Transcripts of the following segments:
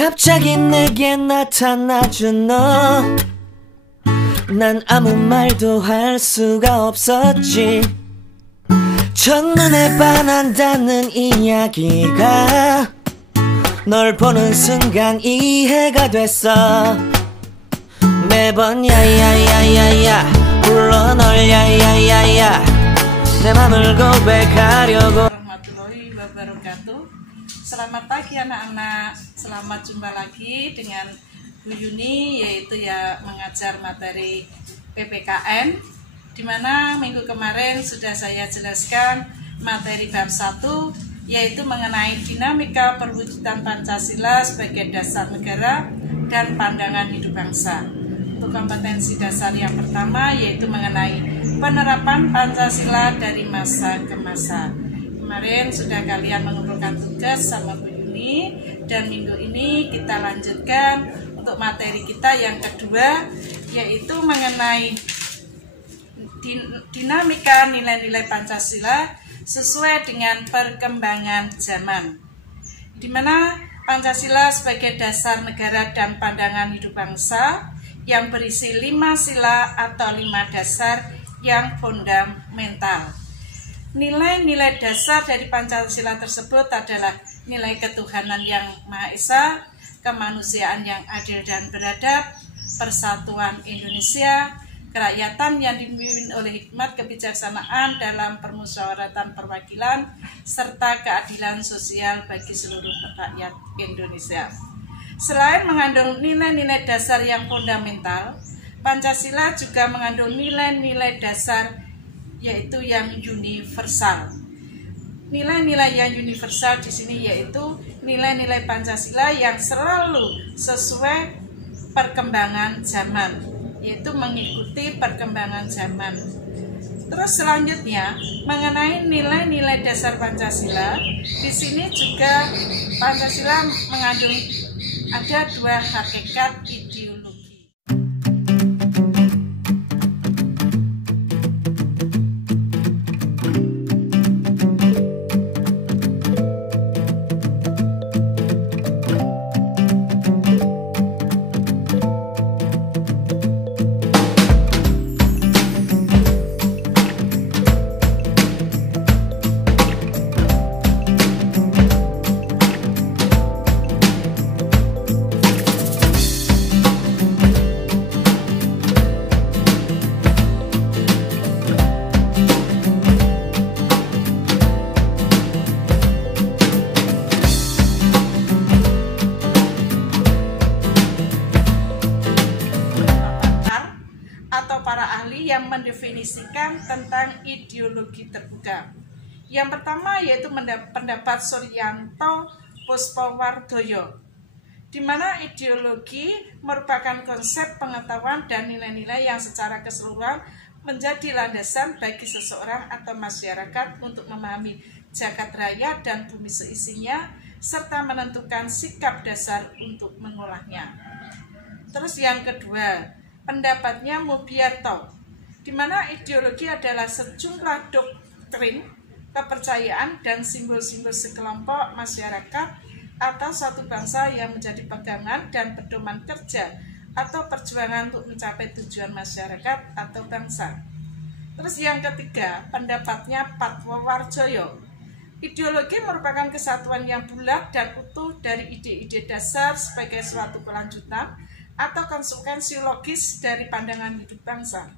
갑자기 내게 나타나준 너, 난 아무 말도 할 수가 없었지. 첫눈에 반한다는 이야기가 널 보는 순간 이해가 됐어. 매번 야야야야야 불러 널 야야야야 내 맘을 고백하려고. Warahmatullahi wabarakatuh. Selamat pagi anak-anak. Selamat jumpa lagi dengan Bu Yuni, yaitu ya mengajar materi PPKN, dimana minggu kemarin sudah saya jelaskan materi bab 1, yaitu mengenai dinamika perwujudan Pancasila sebagai dasar negara dan pandangan hidup bangsa. Untuk kompetensi dasar yang pertama yaitu mengenai penerapan Pancasila dari masa ke masa. Kemarin sudah kalian mengumpulkan tugas sama Bu Yuni, dan minggu ini kita lanjutkan untuk materi kita yang kedua, yaitu mengenai dinamika nilai-nilai Pancasila sesuai dengan perkembangan zaman, di mana Pancasila sebagai dasar negara dan pandangan hidup bangsa yang berisi 5 sila atau 5 dasar yang fundamental. Nilai-nilai dasar dari Pancasila tersebut adalah nilai ketuhanan yang Maha Esa, kemanusiaan yang adil dan beradab, persatuan Indonesia, kerakyatan yang dipimpin oleh hikmat kebijaksanaan dalam permusyawaratan perwakilan, serta keadilan sosial bagi seluruh rakyat Indonesia. Selain mengandung nilai-nilai dasar yang fundamental, Pancasila juga mengandung nilai-nilai dasar yaitu yang universal. Nilai-nilai yang universal di sini yaitu nilai-nilai Pancasila yang selalu sesuai perkembangan zaman, yaitu mengikuti perkembangan zaman. Terus selanjutnya mengenai nilai-nilai dasar Pancasila, di sini juga Pancasila mengandung ada 2 hakikat ideologi. Yang mendefinisikan tentang ideologi terbuka. Yang pertama yaitu pendapat Suryanto Puspawardoyo, di mana ideologi merupakan konsep pengetahuan dan nilai-nilai yang secara keseluruhan menjadi landasan bagi seseorang atau masyarakat untuk memahami jagat raya dan bumi seisinya, serta menentukan sikap dasar untuk mengolahnya. Terus yang kedua, pendapatnya Mubiarto, di mana ideologi adalah sejumlah doktrin, kepercayaan, dan simbol-simbol sekelompok masyarakat atau suatu bangsa yang menjadi pegangan dan pedoman kerja atau perjuangan untuk mencapai tujuan masyarakat atau bangsa. Terus yang ketiga, pendapatnya Patwowarjoyo. Ideologi merupakan kesatuan yang bulat dan utuh dari ide-ide dasar sebagai suatu kelanjutan atau konsekuensi logis dari pandangan hidup bangsa.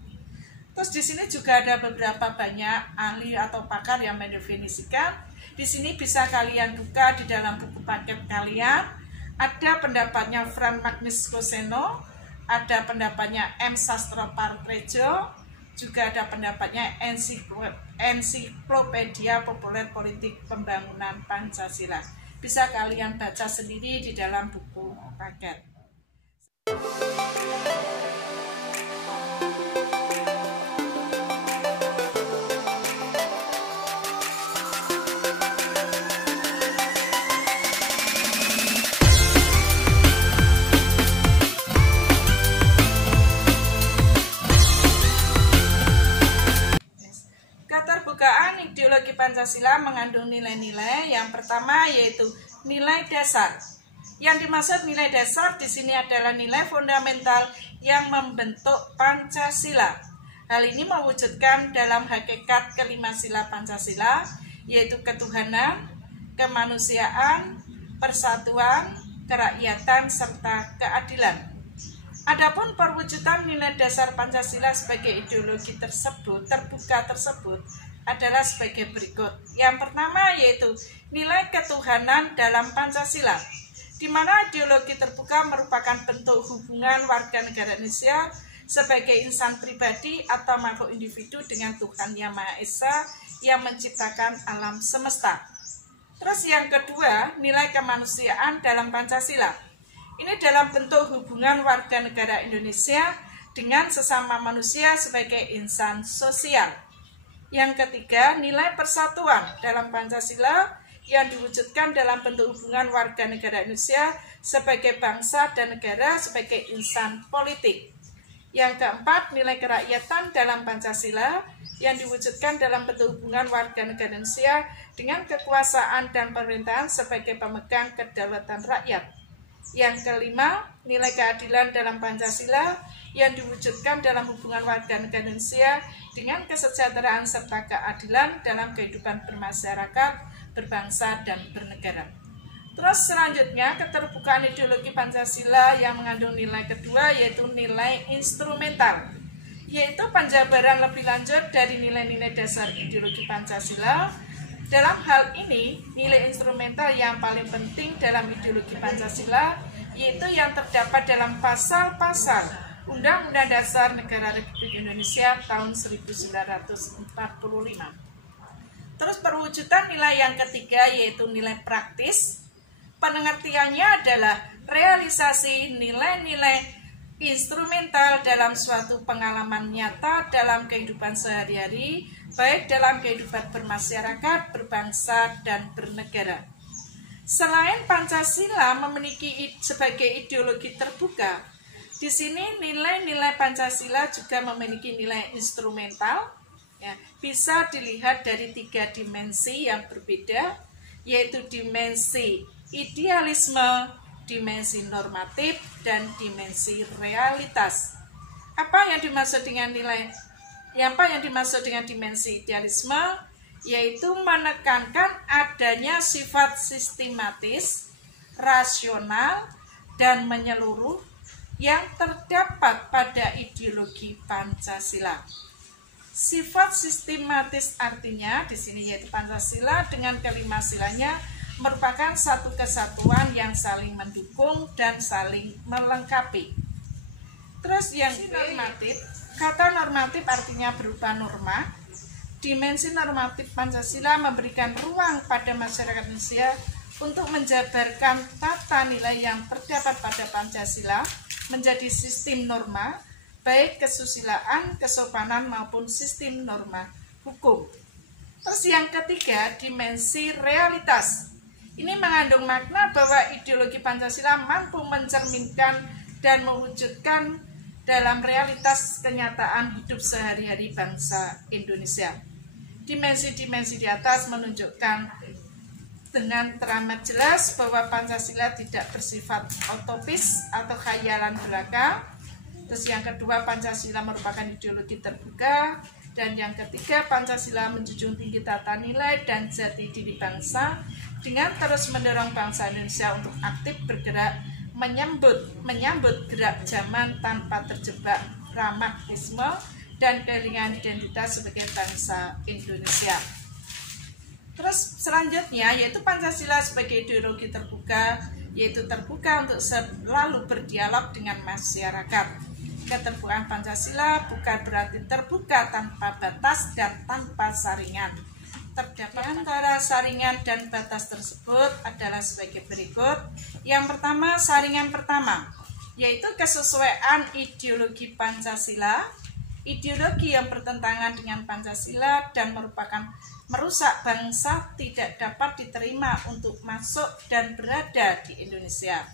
Terus di sini juga ada beberapa banyak ahli atau pakar yang mendefinisikan. Di sini bisa kalian buka di dalam buku paket kalian. Ada pendapatnya Franz Magnus Coseno, ada pendapatnya M. Sastropartrejo, juga ada pendapatnya Ensiklopedia Populer Politik Pembangunan Pancasila. Bisa kalian baca sendiri di dalam buku paket. Keterbukaan ideologi Pancasila mengandung nilai-nilai. Yang pertama yaitu nilai dasar, Yang dimaksud nilai dasar di sini adalah nilai fundamental yang membentuk Pancasila. Hal ini mewujudkan dalam hakikat kelima sila Pancasila, yaitu ketuhanan, kemanusiaan, persatuan, kerakyatan, serta keadilan. Adapun perwujudan nilai dasar Pancasila sebagai ideologi terbuka tersebut adalah sebagai berikut. Yang pertama yaitu nilai ketuhanan dalam Pancasila, di mana ideologi terbuka merupakan bentuk hubungan warga negara Indonesia sebagai insan pribadi atau makhluk individu dengan Tuhan Yang Maha Esa yang menciptakan alam semesta. Terus yang kedua, nilai kemanusiaan dalam Pancasila. Ini dalam bentuk hubungan warga negara Indonesia dengan sesama manusia sebagai insan sosial. Yang ketiga, nilai persatuan dalam Pancasila yang diwujudkan dalam bentuk hubungan warga negara Indonesia sebagai bangsa dan negara sebagai insan politik. Yang keempat, nilai kerakyatan dalam Pancasila yang diwujudkan dalam bentuk hubungan warga negara Indonesia dengan kekuasaan dan pemerintahan sebagai pemegang kedaulatan rakyat. Yang kelima, nilai keadilan dalam Pancasila yang diwujudkan dalam hubungan warga negara Indonesia dengan kesejahteraan serta keadilan dalam kehidupan bermasyarakat, berbangsa, dan bernegara. Terus selanjutnya, keterbukaan ideologi Pancasila yang mengandung nilai kedua yaitu nilai instrumental, yaitu penjabaran lebih lanjut dari nilai-nilai dasar ideologi Pancasila. Dalam hal ini, nilai instrumental yang paling penting dalam ideologi Pancasila yaitu yang terdapat dalam pasal-pasal Undang-Undang Dasar Negara Republik Indonesia tahun 1945. Terus perwujudan nilai yang ketiga yaitu nilai praktis. Pengertiannya adalah realisasi nilai-nilai instrumental dalam suatu pengalaman nyata dalam kehidupan sehari-hari, baik dalam kehidupan bermasyarakat, berbangsa, dan bernegara. Selain Pancasila memiliki sebagai ideologi terbuka, di sini nilai-nilai Pancasila juga memiliki nilai instrumental, ya, bisa dilihat dari 3 dimensi yang berbeda, yaitu dimensi idealisme, dimensi normatif, dan dimensi realitas. Apa yang dimaksud dengan dimensi idealisme? Yaitu menekankan adanya sifat sistematis, rasional, dan menyeluruh yang terdapat pada ideologi Pancasila. Sifat sistematis artinya di sini yaitu Pancasila dengan kelima silanya merupakan satu kesatuan yang saling mendukung dan saling melengkapi. Terus yang normatif, kata normatif artinya berupa norma. Dimensi normatif Pancasila memberikan ruang pada masyarakat Indonesia untuk menjabarkan tata nilai yang terdapat pada Pancasila menjadi sistem norma, baik kesusilaan, kesopanan maupun sistem norma hukum. Terus yang ketiga, dimensi realitas. Ini mengandung makna bahwa ideologi Pancasila mampu mencerminkan dan mewujudkan dalam realitas kenyataan hidup sehari-hari bangsa Indonesia. Dimensi-dimensi di atas menunjukkan dengan teramat jelas bahwa Pancasila tidak bersifat utopis atau khayalan belaka. Terus yang kedua, Pancasila merupakan ideologi terbuka. Dan yang ketiga, Pancasila menjunjung tinggi tata nilai dan jati diri bangsa dengan terus mendorong bangsa Indonesia untuk aktif bergerak menyambut gerak zaman tanpa terjebak pragmatisme dan kehilangan identitas sebagai bangsa Indonesia. Terus selanjutnya yaitu Pancasila sebagai ideologi terbuka, yaitu terbuka untuk selalu berdialog dengan masyarakat. Keterbukaan Pancasila bukan berarti terbuka tanpa batas dan tanpa saringan. Terdapat antara saringan dan batas tersebut adalah sebagai berikut. Yang pertama, saringan pertama, yaitu kesesuaian ideologi Pancasila. Ideologi yang bertentangan dengan Pancasila dan merusak bangsa tidak dapat diterima untuk masuk dan berada di Indonesia.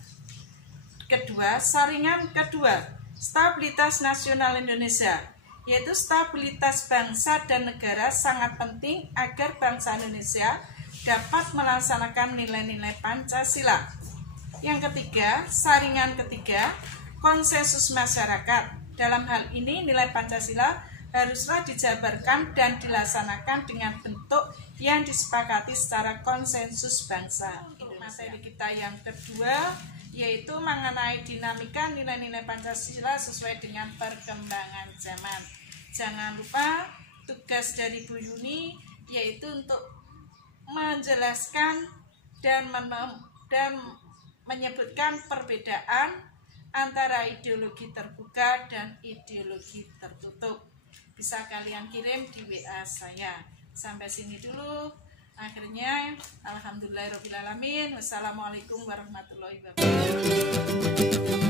Kedua, saringan kedua, stabilitas nasional Indonesia, yaitu stabilitas bangsa dan negara sangat penting agar bangsa Indonesia dapat melaksanakan nilai-nilai Pancasila. Yang ketiga, saringan ketiga, konsensus masyarakat. Dalam hal ini nilai Pancasila haruslah dijabarkan dan dilaksanakan dengan bentuk yang disepakati secara konsensus bangsa. Untuk materi kita yang kedua yaitu mengenai dinamika nilai-nilai Pancasila sesuai dengan perkembangan zaman. Jangan lupa tugas dari Bu Yuni yaitu untuk menjelaskan dan menyebutkan perbedaan antara ideologi terbuka dan ideologi tertutup. Bisa kalian kirim di WA saya. Sampai sini dulu. Akhirnya, alhamdulillahirobbilalamin. Wassalamualaikum warahmatullahi wabarakatuh.